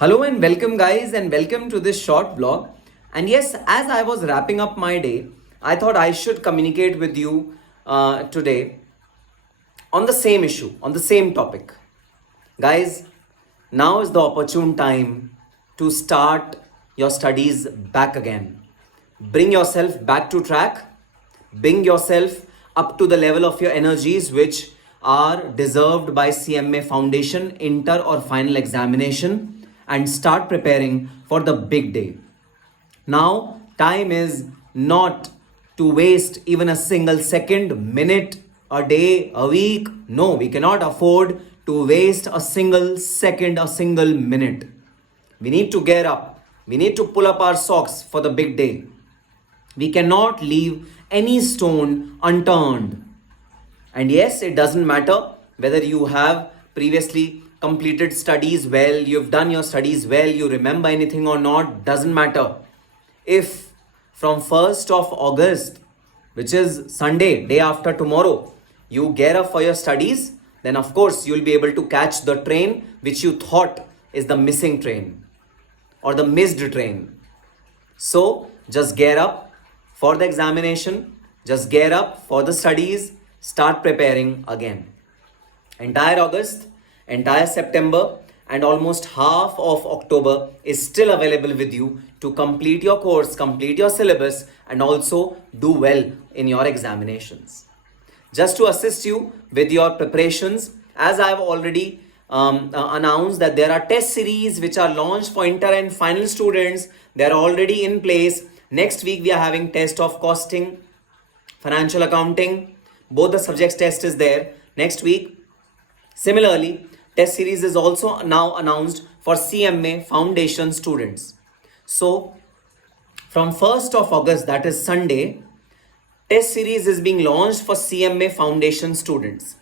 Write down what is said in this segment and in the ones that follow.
Hello and welcome, guys, and welcome to this short vlog. And yes, as I was wrapping up my day, I thought I should communicate with you today on the same issue, on the same topic. Guys, now is the opportune time to start your studies back again. Bring yourself back to track, bring yourself up to the level of your energies which are deserved by CMA Foundation inter or final examination, and start preparing for the big day. Now, time is not to waste even a single second, minute, a day, a week. No, we cannot afford to waste a single second, a single minute. We need to get up. We need to pull up our socks for the big day. We cannot leave any stone unturned. And yes, it doesn't matter whether you have previously completed studies well, you've done your studies well, you remember anything or not, doesn't matter. If from 1st of August, which is Sunday, day after tomorrow, you get up for your studies, then of course you'll be able to catch the train which you thought is the missing train or the missed train. So just get up for the examination, just get up for the studies, start preparing again. Entire August, entire September, and almost half of October is still available with you to complete your course, complete your syllabus, and also do well in your examinations. Just to assist you with your preparations, as I have already announced that there are test series which are launched for inter and final students. They are already in place. Next week we are having test of costing, financial accounting. Both the subjects test is there next week. Similarly, test series is also now announced for CMA Foundation students. So, from 1st of August, that is Sunday, test series is being launched for CMA Foundation students.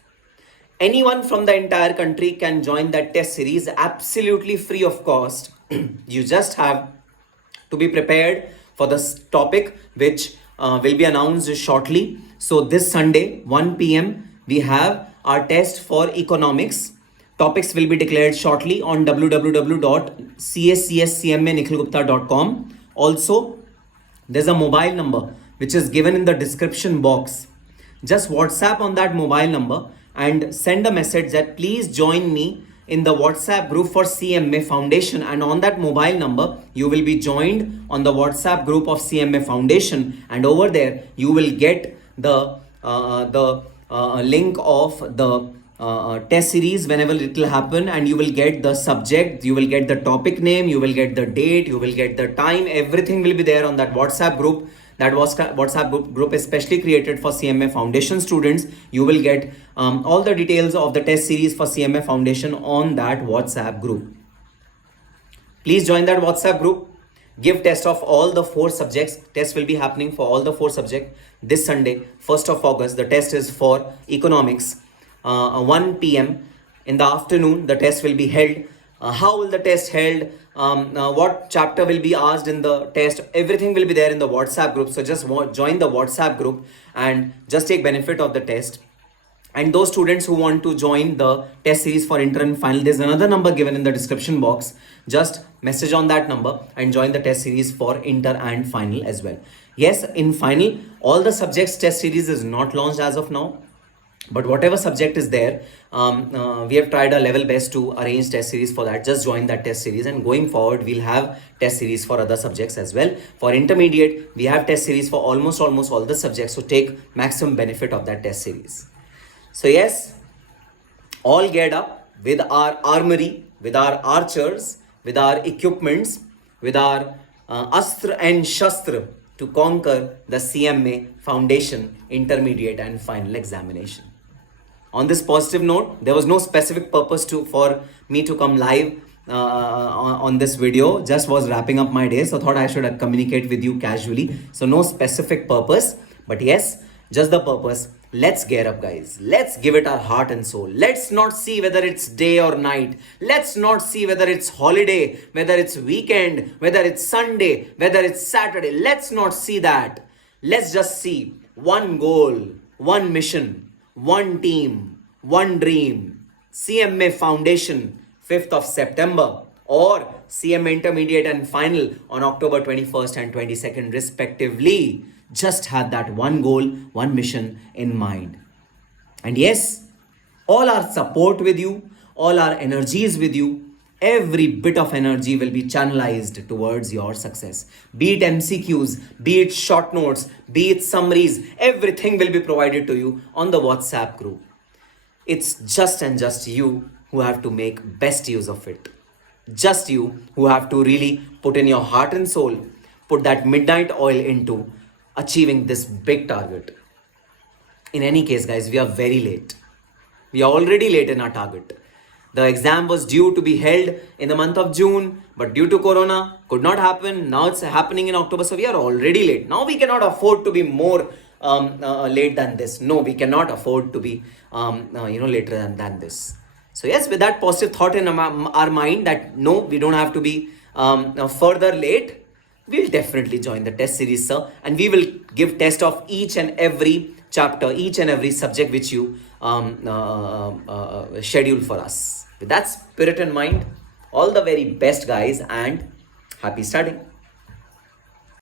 Anyone from the entire country can join that test series absolutely free of cost. You just have to be prepared for this topic which will be announced shortly. So this Sunday 1 p.m. we have our test for economics. Topics will be declared shortly on www.cscscmanikhilgupta.com. Also, there's a mobile number which is given in the description box. Just WhatsApp on that mobile number and send a message that please join me in the WhatsApp group for CMA Foundation, and on that mobile number you will be joined on the WhatsApp group of CMA Foundation, and over there you will get the link of the test series whenever it will happen, and you will get the subject, you will get the topic name, you will get the date, you will get the time. Everything will be there on that WhatsApp group. That was WhatsApp group especially created for CMA Foundation students. You will get all the details of the test series for CMA Foundation on that WhatsApp group. Please join that WhatsApp group. Give test of all the 4 subjects. Test will be happening for all the 4 subjects this Sunday, 1st of August. The test is for economics. 1 p.m. in the afternoon, the test will be held. How will the test held? What chapter will be asked in the test? Everything will be there in the WhatsApp group. So just join the WhatsApp group and just take benefit of the test. And those students who want to join the test series for inter and final, there's another number given in the description box. Just message on that number and join the test series for inter and final as well. Yes, in final, all the subjects test series is not launched as of now. But whatever subject is there, we have tried our level best to arrange test series for that. Just join that test series, and going forward, we'll have test series for other subjects as well. For intermediate, we have test series for almost all the subjects. So take maximum benefit of that test series. So yes, all geared up with our armory, with our archers, with our equipments, with our astra and shastra to conquer the CMA Foundation intermediate and final examination. On this positive note, there was no specific purpose for me to come live on this video. Just was wrapping up my day, so thought I should communicate with you casually. So no specific purpose, but yes, just the purpose. Let's get up, guys. Let's give it our heart and soul. Let's not see whether it's day or night. Let's not see whether it's holiday, whether it's weekend, whether it's Sunday, whether it's Saturday. Let's not see that. Let's just see one goal, one mission, one team, one dream. CMA Foundation, 5th of September, or CM Intermediate and Final on October 21st and 22nd, respectively. Just have that one goal, one mission in mind. And yes, all our support with you, all our energies with you, every bit of energy will be channelized towards your success. Be it MCQs, be it short notes, be it summaries, everything will be provided to you on the WhatsApp group. It's just and just you who have to make best use of it. Just you who have to really put in your heart and soul, put that midnight oil into achieving this big target. In any case, guys, we are very late. We are already late in our target. The exam was due to be held in the month of June, but due to Corona, could not happen. Now it's happening in October, so we are already late. Now we cannot afford to be more late than this. No, we cannot afford to be later than this. So yes, with that positive thought in our mind that no, we don't have to be further late, we'll definitely join the test series, sir, and we will give test of each and every chapter, each and every subject which you schedule for us. With that spirit in mind, all the very best, guys, and happy studying.